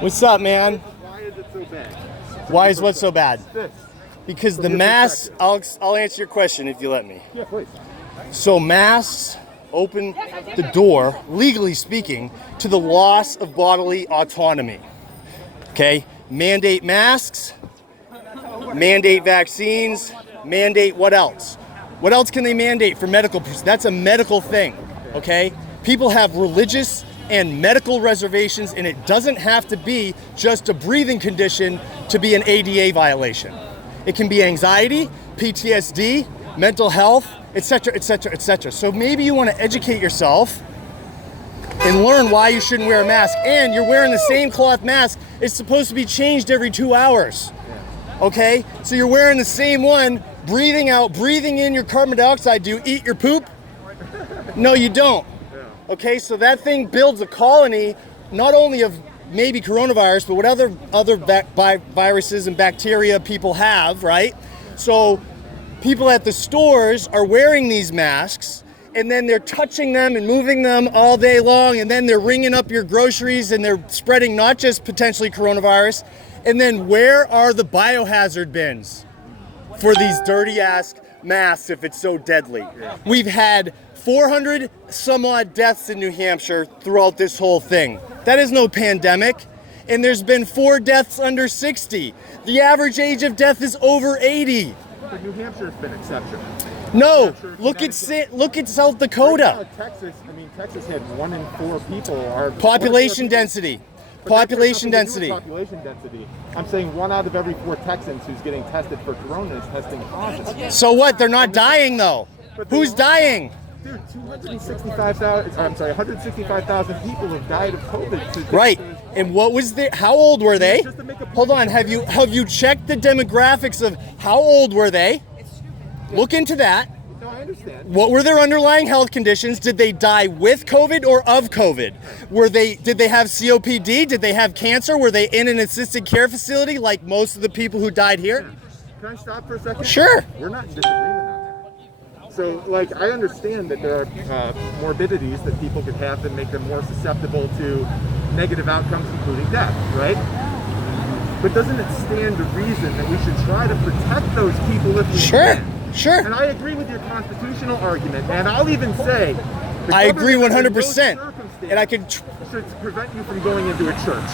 What's up, man? Why is it so bad? Why is what so bad? This. Because the masks, I'll answer your question if you let me. Yeah, please. So masks open the door, legally speaking, to the loss of bodily autonomy. Okay? Mandate masks, mandate vaccines, mandate what else? What else can they mandate for medical? That's a medical thing, okay? People have religious and medical reservations, and it doesn't have to be just a breathing condition to be an ADA violation. It can be anxiety, PTSD, mental health, etc., etc., etc. So maybe you want to educate yourself and learn why you shouldn't wear a mask. And you're wearing the same cloth mask. It's supposed to be changed every 2 hours. Okay? So you're wearing the same one, breathing out, breathing in your carbon dioxide. Do you eat your poop? No, you don't. Okay, so that thing builds a colony, not only of maybe coronavirus, but what other viruses and bacteria people have, right? So people at the stores are wearing these masks, and then they're touching them and moving them all day long, and then they're ringing up your groceries, and they're spreading not just potentially coronavirus. And then where are the biohazard bins for these dirty-ass masks if it's so deadly? We've had 400 some odd deaths in New Hampshire throughout this whole thing. That is no pandemic. And there's been 4 deaths under 60. The average age of death is over 80. But New Hampshire's been exceptional. No, look at South Dakota. Texas had 1 in 4 people. Population density. Population density. Population density. I'm saying 1 out of every 4 Texans who's getting tested for corona is testing positive. So what? They're not dying though. Who's dying? Dude, 165,000 people have died of COVID. Right. And what was their? How old were they? Hold on. Have you checked the demographics of how old were they? Look into that. No, I understand. What were their underlying health conditions? Did they die with COVID or of COVID? Did they have COPD? Did they have cancer? Were they in an assisted care facility like most of the people who died here? Can I stop for a second? Sure. We're not in disagreement on that. So, I understand that there are morbidities that people could have that make them more susceptible to negative outcomes, including death, right? But doesn't it stand to reason that we should try to protect those people if we can? Sure. And I agree with your constitutional argument, and I'll even say I agree 100%. And I could should prevent you from going into a church.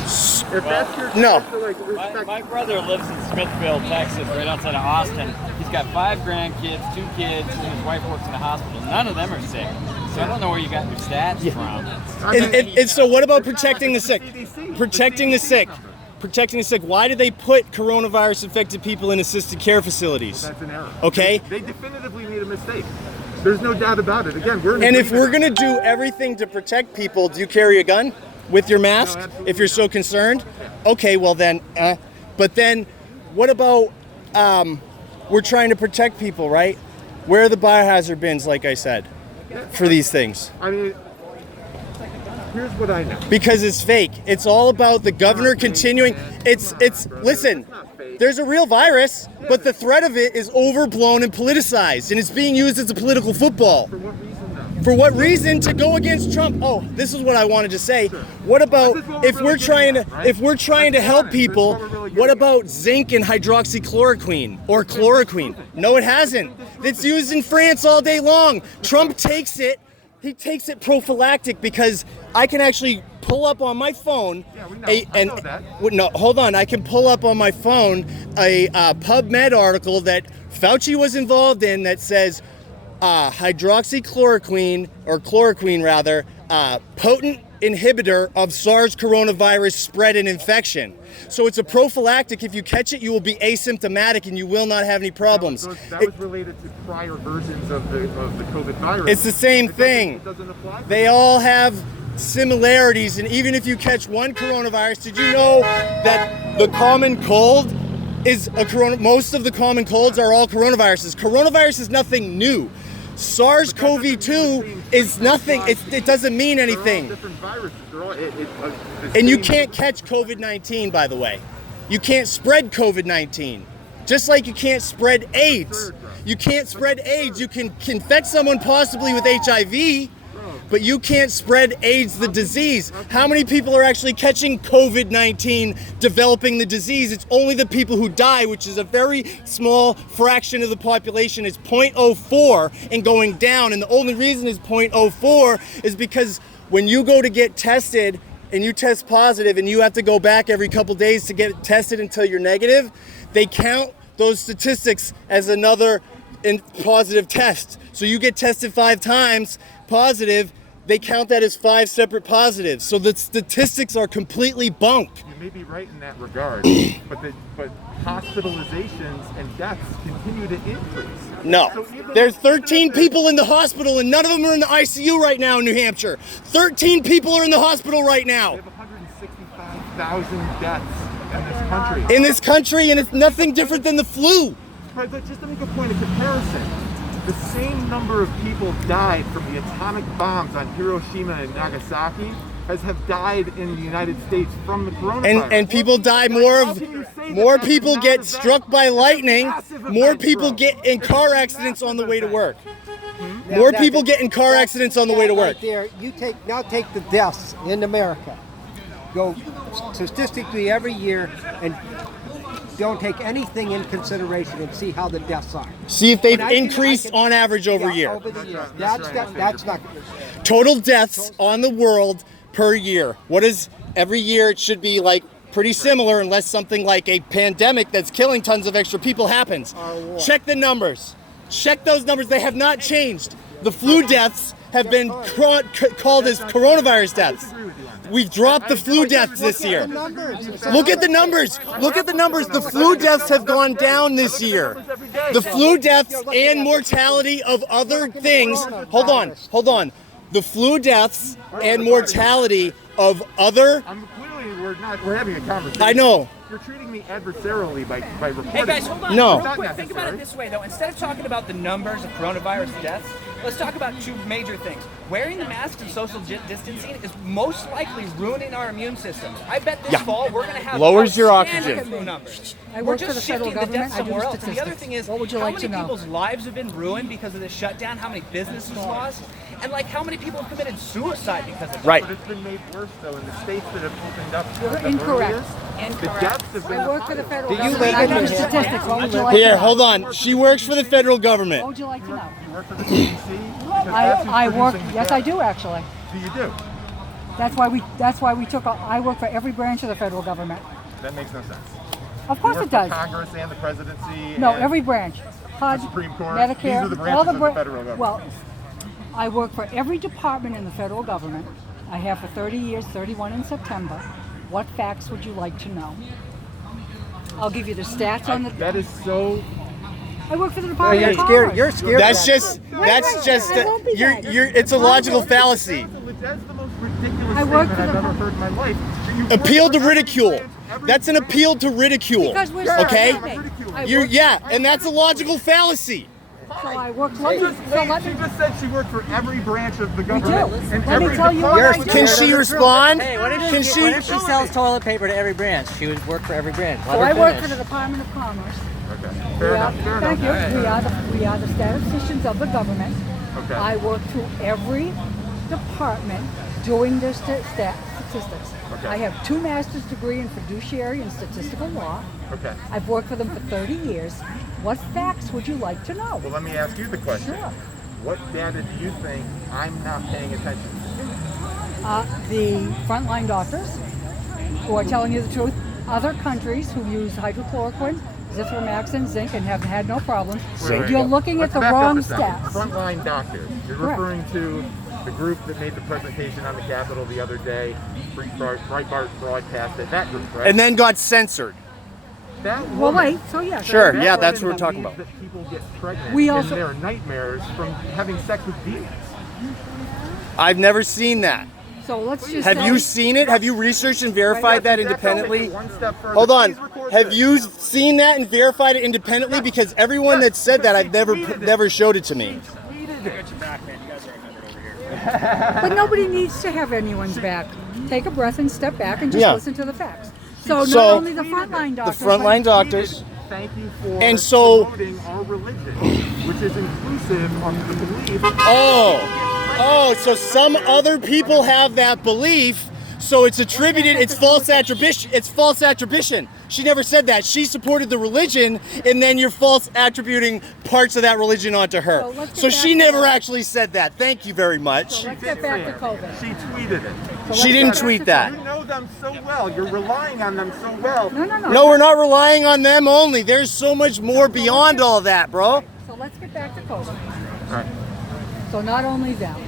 If that's your no. My brother lives in Smithfield, Texas, right outside of Austin. He's got 5 grandkids, 2 kids, and his wife works in a hospital. None of them are sick. So I don't know where you got your stats from. And so what about protecting the sick? Protecting the sick. Protecting the sick. Why do they put coronavirus infected people in assisted care facilities? That's an error. Okay. They definitively made a mistake. There's no doubt about it. Again, if we're going to do everything to protect people, do you carry a gun with your mask if you're so concerned? Okay, well then, but then what about we're trying to protect people, right? Where are the biohazard bins, like I said, for these things? I mean, here's what I know. Because it's fake. It's all about the governor continuing. Listen, there's a real virus, but the threat of it is overblown and politicized, and it's being used as a political football. For what reason, though? For what reason? To go against Trump. Oh, this is what I wanted to say. What about if we're trying to help people, what about zinc and hydroxychloroquine or chloroquine? No, it hasn't. It's used in France all day long. Trump takes it. He takes it prophylactic because I can actually pull up on my phone. Yeah, we know. I know that. No, hold on. I can pull up on my phone a PubMed article that Fauci was involved in that says hydroxychloroquine, or chloroquine rather, potent inhibitor of SARS coronavirus spread and infection. So it's a prophylactic. If you catch it, you will be asymptomatic and you will not have any problems. That was related to prior versions of the COVID virus. It's the same thing. It doesn't apply. They all have similarities, and even if you catch one coronavirus, did you know that the common cold is most of the common colds are all coronaviruses. Coronavirus is nothing new. SARS-CoV-2 is nothing. It doesn't mean anything. They're all different viruses. They're all, and you can't catch COVID-19, by the way. You can't spread COVID-19. Just like you can't spread AIDS. You can't spread AIDS. You can infect someone possibly with HIV, but you can't spread AIDS, the disease. How many people are actually catching COVID-19, developing the disease? It's only the people who die, which is a very small fraction of the population. It's 0.04 and going down. And the only reason it's 0.04 is because when you go to get tested and you test positive and you have to go back every couple days to get tested until you're negative, they count those statistics as another positive test. So you get tested 5 times positive, they count that as 5 separate positives. So the statistics are completely bunk. You may be right in that regard, but hospitalizations and deaths continue to increase. No. So There's 13 people in the hospital and none of them are in the ICU right now in New Hampshire. 13 people are in the hospital right we now. have 165,000 deaths in this country. And it's nothing different than the flu. Right, but just to make a point of comparison, the same number of people died from the atomic bombs on Hiroshima and Nagasaki as have died in the United States from the coronavirus. And people die more people get struck by lightning, more people get in car accidents on the way to work. More people get in car accidents on the way to work. Right there, you take the deaths in America. Go statistically every year and don't take anything in consideration and see how the deaths are. See if they've increased on average over year. Over the years. That's not. Total deaths on the world per year. What is every year? It should be like pretty similar unless something like a pandemic that's killing tons of extra people happens. Check the numbers. Check those numbers. They have not changed. The flu deaths have been called as coronavirus deaths. We've dropped the flu deaths this year. Look at the numbers. Look at the numbers. The flu deaths have gone down this year. The flu deaths and mortality of other things. Hold on. The flu deaths and mortality of other. Clearly, we're having a conversation. I know. You're treating me adversarially by reporting. Hey guys, hold on. No. Real quick, think about it this way though. Instead of talking about the numbers of coronavirus deaths, let's talk about 2 major things. Wearing the mask and social distancing is most likely ruining our immune systems. I bet this fall we're going to have Lowers your outstanding oxygen. flu numbers. I We're work for just the federal shifting the deaths government. I do somewhere else. And the other statistics. thing is, What would you how like many to know? people's lives have been ruined because of this shutdown? How many businesses lost? And like how many people have committed suicide because of it? Right. But it's been made worse though in the states that have opened up. You're the incorrect. earliest. The deaths have been I work for the federal Do you government. I live in know New the Hampshire? statistics. What would you like to Here, know? hold on. She works for the federal government. What would you like to know? You work for the CDC? Because that's who's I work. producing the Yes, I deaths. do actually. Do you do? That's why we took. I work for every branch of the federal government. That makes no sense. Of You course work it does. for Congress and the presidency. No, and every branch. HUD, Supreme Court. Medicare, These are the branches all the of the federal government. Well, I work for every department in the federal government. I have for 30 years, 31 in September. What facts would you like to know? I'll give you the stats on the. That is so. I work for the Department You're of scared. Commerce. You're scared. That's of just I won't be that. it's a logical fallacy. That's the most ridiculous I thing work that for I've the- ever heard in my life. You work Appeal for to every ridicule. branch, every That's an branch. appeal to ridicule. Because we're Okay? scientific. I You're work- yeah, and that's a logical fallacy. So I work. She Let me, just, so let she me. just said she worked for every branch of the do. government. And Let me every tell you what department. I do. Can she respond? Hey, what if Can she, she? what if she sells toilet paper to every branch? She would work for every branch. Let So her I work for finish. the Department of Commerce. Okay. Fair enough. Fair Thank enough. you. We are the statisticians of the government. Okay. I work through every department doing the statistics. Okay. I have 2 master's degree in fiduciary and statistical law. Okay. I've worked for them for 30 years. What facts would you like to know? Well, let me ask you the question. Sure. What data do you think I'm not paying attention to? The frontline doctors who are telling you the truth. Other countries who use hydrochloroquine, zithromaxin, zinc, and have had no problems. Wait, You're looking let's at the back up wrong a second. stats. Frontline doctors. You're Correct. referring to the group that made the presentation on the Capitol the other day. Breitbart broadcast it. That group, right? And then got censored. that Well, woman- wait. So yeah. Sure. that yeah, that's woman what we're talking believes about. That people get pregnant We in also- their nightmares from having sex with demons. I've never seen that. So let's just. Have say- you seen it? Have you researched and verified that independently? One step further. Hold on. Please record Have this. you seen that and verified it independently? Because everyone that said that, I've never showed it to me. Tweeted it. But nobody needs to have anyone's back. Take a breath and step back and just Yeah. listen to the facts. So So- not only the frontline doctors. The frontline doctors. Thank you for And so- promoting our religion, which is inclusive of the belief. Oh, Oh, so some other people have that belief, so it's attributed, it's false attribution. It's false attribution. She never said that. She supported the religion, and then you're false attributing parts of that religion onto her. So let's get So back she to never that. actually said that. Thank you very much. So let's get back to COVID. She tweeted it. She didn't tweet that. You know them so well. You're relying on them so well. No, no, no. No, we're not relying on them only. There's so much more beyond all that, bro. So let's get back to COVID. All right. So not only them,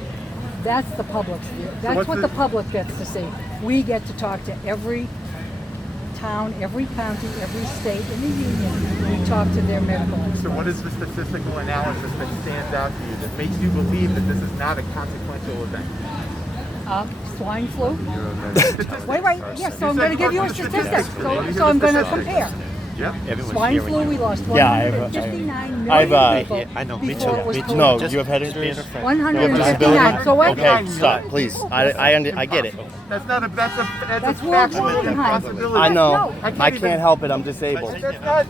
that's the public's view. That's what's what the- the public gets to see. We get to talk to every town, every county, every state in the union. We talk to their medical experts. So what is the statistical analysis that stands out to you that makes you believe that this is not a consequential event? Swine flu. Statistics. Wait, yes, so I'm You going said to give you a statistics. statistic. Let me hear So I'm the going to statistics. compare. Yep. Swine flu, we lost Yeah, I have- 159 I've, million people I know, me before too, it was me too. No, polluted. you have head injuries? 159. So what? Okay, stop, please. I get it. That's not a. That's a. That's That's a World factual War behind. impossibility. I know. No. I can't help it. I'm disabled. That's not.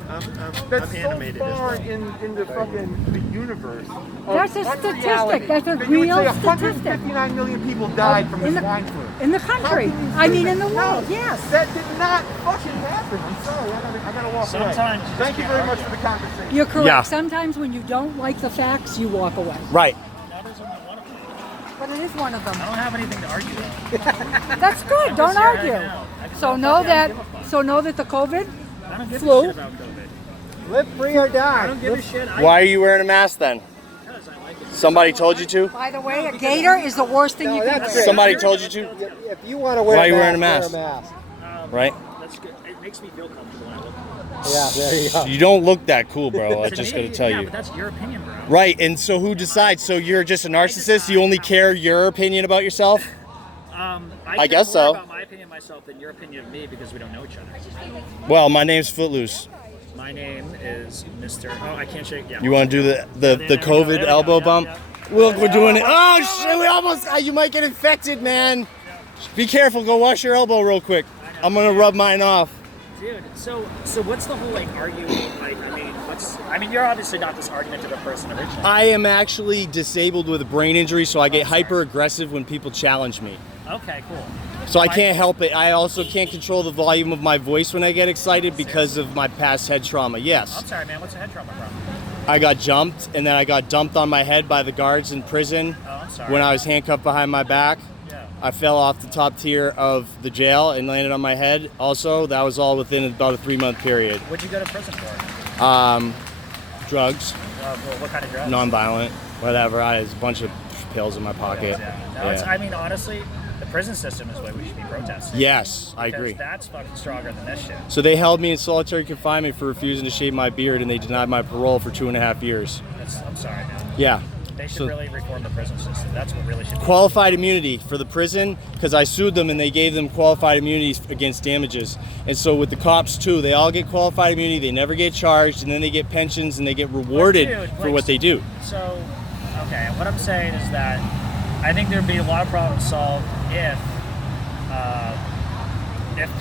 That's so far in the fucking the universe. of That's a statistic. unreality That's a that you would real say statistic. 159 million people died from in the the swine flu. in the country. How can you I say mean, that? in the No, world. Yes. That did not fucking happen. I'm sorry. I gotta walk away. Sometimes you Thank you very much for the conversation. You're correct. Yeah. Sometimes when you don't like the facts, you walk away. Right. But it is one of them. I don't have anything to argue with. That's good. Don't here, I argue. know. So know that the COVID I don't give flu. a shit about COVID. Live free or I die. don't give a shit. Why are you wearing a mask then? Somebody told you to? By the way, a gator is the worst thing No, you can that's wear. it. Somebody told you to? If you want to wear Why are a you wearing a mask, mask? wear a mask. Right? That's good. It makes me feel comfortable when I look. Yeah, there you go. You don't look that cool, bro. I'm just gonna tell Yeah, you. but that's your opinion, bro. Right, and so who decides? So you're just a narcissist? You only care your opinion about yourself? I I guess care more so. about my opinion of myself than your opinion of me because we don't know each other. Well, my name's Footloose. My name is Mr. Oh, I can't shake. Yeah. You want to do the COVID There we go, elbow yeah, bump? yeah. Look, we're doing it. Oh shit! We almost. You might get infected, man. Be careful. Go wash your elbow real quick. I'm gonna rub mine off. Dude, so what's the whole like arguing? Like, I mean, you're obviously not this argumentative person originally. I am actually disabled with a brain injury, so I get hyper aggressive when people challenge me. Okay, cool. So I can't help it. I also can't control the volume of my voice when I get excited because of my past head trauma. I'm Yes. sorry, man. What's the head trauma from? I got jumped, and then I got dumped on my head by the guards in prison Oh, I'm sorry. when I was handcuffed behind my back. Yeah. I fell off the top tier of the jail and landed on my head. Also, that was all within about a 3-month period. What'd you go to prison for? Drugs, Well, what kind of drugs? non-violent, whatever. I had a bunch of pills in my pocket. Yeah. No, it's, I mean, honestly, the prison system is what we should be protesting. Yes, I Because agree. that's fucking stronger than this shit. So they held me in solitary confinement for refusing to shave my beard, and they denied my parole for 2.5 years. I'm sorry, man. Yeah. They should So- really reform the prison system. That's what really should be. Qualified immunity for the prison, because I sued them and they gave them qualified immunity against damages. And so with the cops too, they all get qualified immunity, they never get charged, and then they get pensions and they get rewarded Dude, for like, what they do. So, okay, what I'm saying is that I think there'd be a lot of problems solved if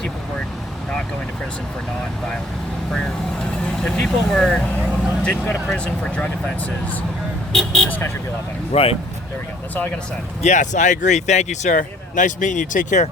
people were not going to prison for non-violent. If people didn't go to prison for drug offenses, this country would be a lot better. Right. There we go. That's all I gotta say. Yes, I agree. Thank you, sir. Nice meeting you. Take care.